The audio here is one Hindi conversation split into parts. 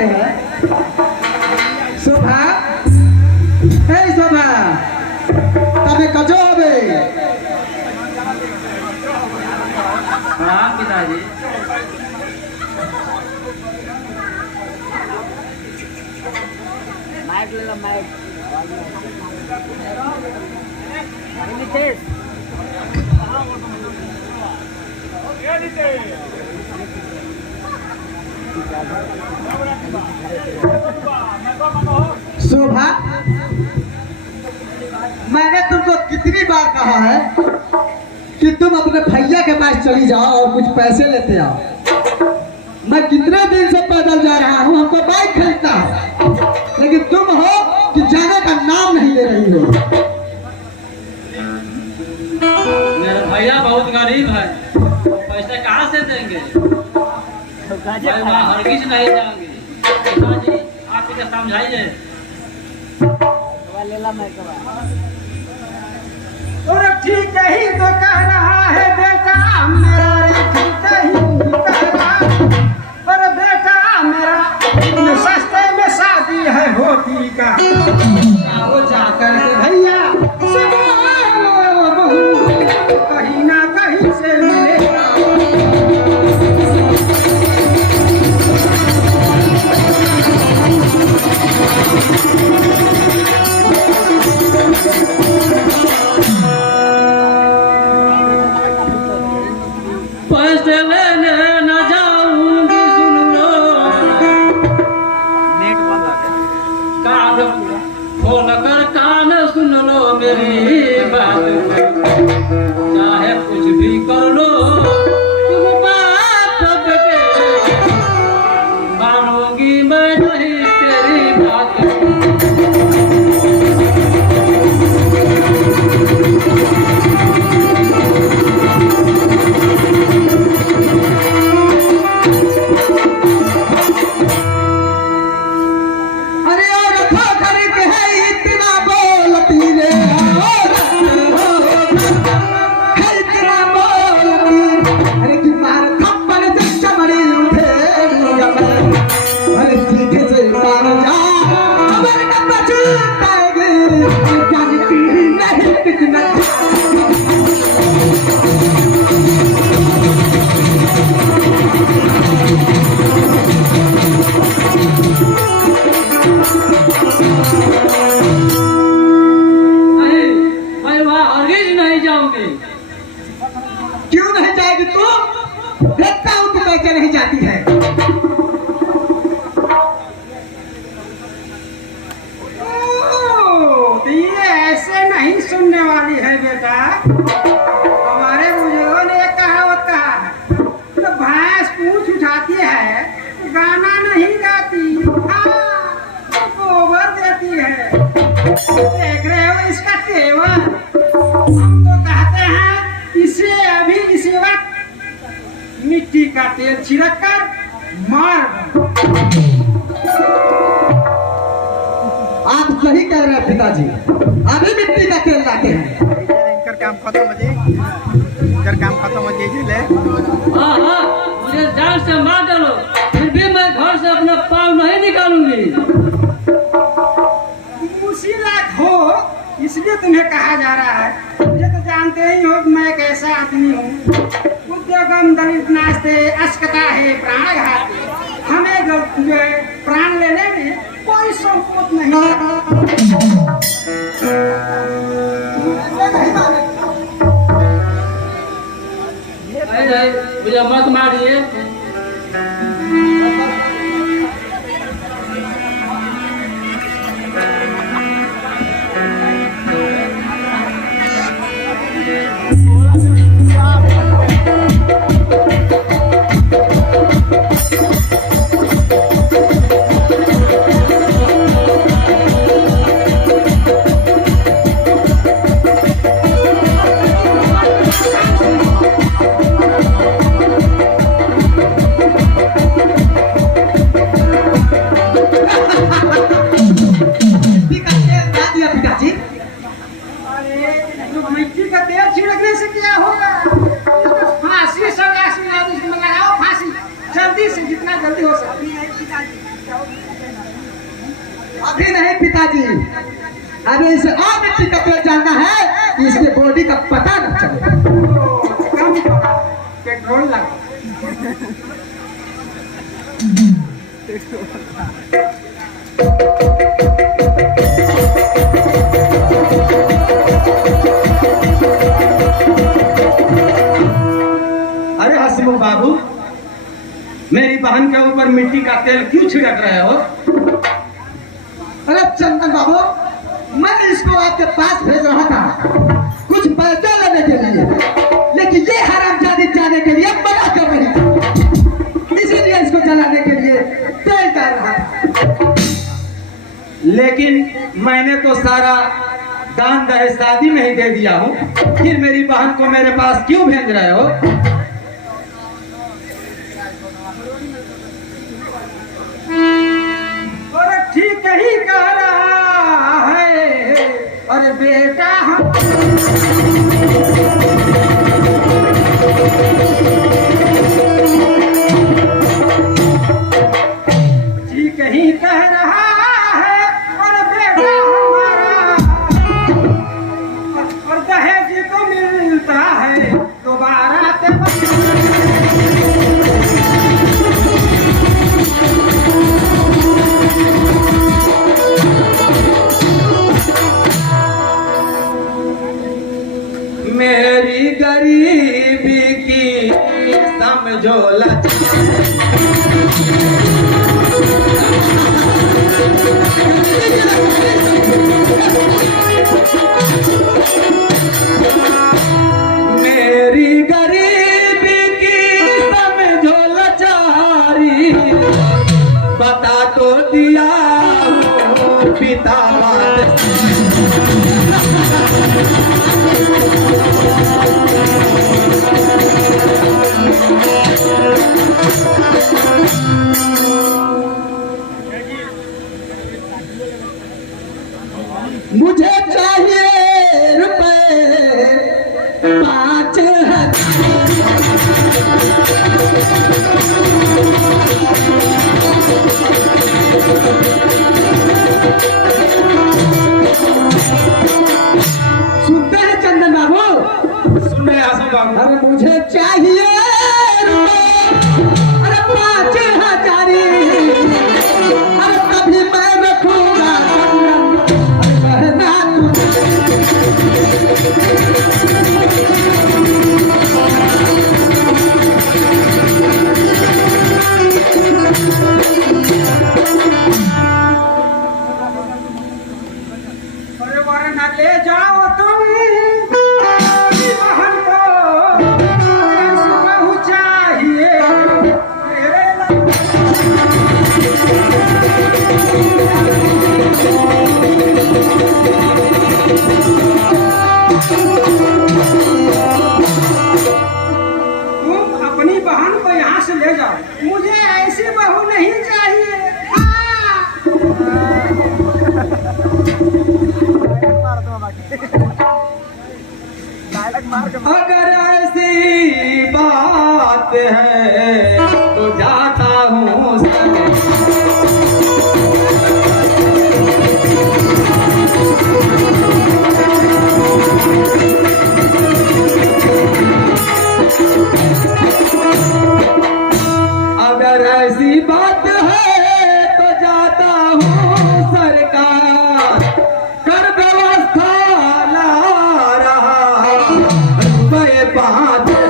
जाते हैं। शोभा, हे शोभा, तबे कजो होबे। हाँ पिताजी। माइक ले लो माइक। शोभा, मैंने तुमको कितनी बार कहा है कि तुम अपने भैया के पास चली जाओ और कुछ पैसे लेते आओ। मैं कितने दिन से पैदल जा रहा हूँ, हमको बाइक खरीदना है, लेकिन तुम हो कि जाने का नाम नहीं ले रही हो। मेरा भैया बहुत गरीब है, पैसे कहाँ से देंगे? भाई वहाँ हरगिज नहीं जाएंगे। पिताजी आप इसे समझाइए। और ठीक ही तो कह रहा है बेटा मेरा, रे ठीक ही कह रहा है। और बेटा मेरा सस्ते में शादी है होती का, वो जाकर के भैया कहीं ना कहीं से मिलेगा। पैसे लेने न जाऊंगी, सुन लो। नेट बंद है। कान खोल कर कान सुन लो मेरी बात, चाहे कुछ भी कर लो तुम बात बेटे, मानूंगी मैं नहीं तेरी बात। अरे और खरीद है इतना बोलती रे, है इतना बोलती। अरे कि मार थप्पड़ से चमड़ी उठे, अरे सीधे से मार जा खबर न बचताएगी, जानती नहीं कितना। नहीं, मैं वहाँ हरगिज नहीं जाऊंगी। क्यों नहीं जाएगी तू? देखता हूँ तू कैसे नहीं जाती है। तो ये ऐसे नहीं सुनने वाली है बेटा। हमारे बुजुर्गों ने एक कहावत कहा है, तो भैंस पूंछ उठाती है तो गाना नहीं गाती, हाँ तो गोबर देती है। देख रहे हो इसका तेवर। हम तो कहते हैं इसे अभी इसी वक्त मिट्टी का तेल छिड़क कर मार दो। आप सही कह रहे हैं पिताजी, अभी मिट्टी का तेल लाते हैं। इनका काम खत्म हो जाए, इनका काम खत्म हो जाए। हाँ हाँ, मुझे जान से मार डालो, फिर भी मैं घर से अपना पाँव नहीं निकालूंगी। उसी लायक हो इसलिए तुम्हें कहा जा रहा है। मुझे तो जानते ही हो कि मैं एक ऐसा आदमी हूँ, उद्योगम दलित नास्ते अश्कता है प्राणघाती। हमें जो है प्राण लेने में कोई संकोच नहीं है। मुझे मत मारिए। जल्दी से जितना जल्दी हो सकती है अभी नहीं पिताजी, अभी इसे और मिट्टी का तेल जानना है कि इसके बॉडी का पता न चले। कम पड़ा, पेट्रोल लगा। अरे हसमुख बाबू, मेरी बहन के ऊपर मिट्टी का तेल क्यों छिड़क रहे हो? अरे चंदन बाबू, मैं इसको आपके पास भेज रहा था कुछ पैसे लेने के लिए, लेकिन ये हरामजादी जाने के लिए मना कर रही थी, इसीलिए इसको जलाने के लिए तेल डाल रहा था। लेकिन मैंने तो सारा दान दहेज शादी में ही दे दिया हूँ, फिर मेरी बहन को मेरे पास क्यों भेज रहे हो? और ठीक ही कह रहा है। अरे बेटा ठीक ही कह रहा है। और बेटा हमारा और दहेज को मिलता है दोबारा मेरी गरीबी की समझो मेरी गरीबी की समझो लाचारी, बता तो दिया वो पिता मुझे चाहिए रुपए 5,000। सुनते हैं चंदन बाबू? सुन रहे हसन बाबू? अरे मुझे चाहिए रुपए, अरे 5,000। अरे तभी मैं रखूंगा गहना अरे वरना ले जाओ तुम अपनी बहन को, बहू चाहिए तेरे तुम अपनी बहन को यहाँ से ले जाओ, मुझे ऐसी बहू नहीं चाहिए। अगर ऐसी बात है तो जाता हूँ अगर ऐसी बात है तो जाता हूँ सरकार, कर व्यवस्था ला रहा रुपए 5,000।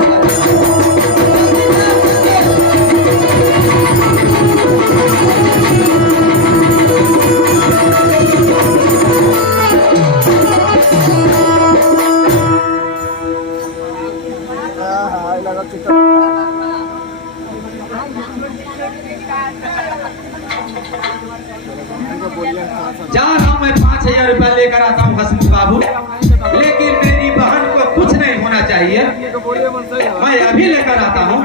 जा रहा हूँ मैं 5,000 रुपया लेकर आता हूँ हसमुख बाबू, लेकिन मेरी बहन को कुछ नहीं होना चाहिए। मैं अभी लेकर आता हूँ।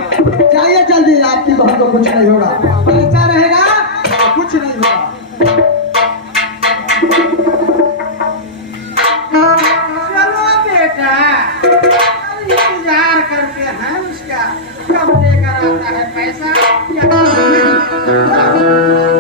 चाहिए जल्दी, आपकी बहन को कुछ नहीं होगा, ऐसा रहेगा तो कुछ नहीं होगा। चलो बेटा, इंतजार करते हैं उसका, कब लेकर आता है पैसा या नहीं?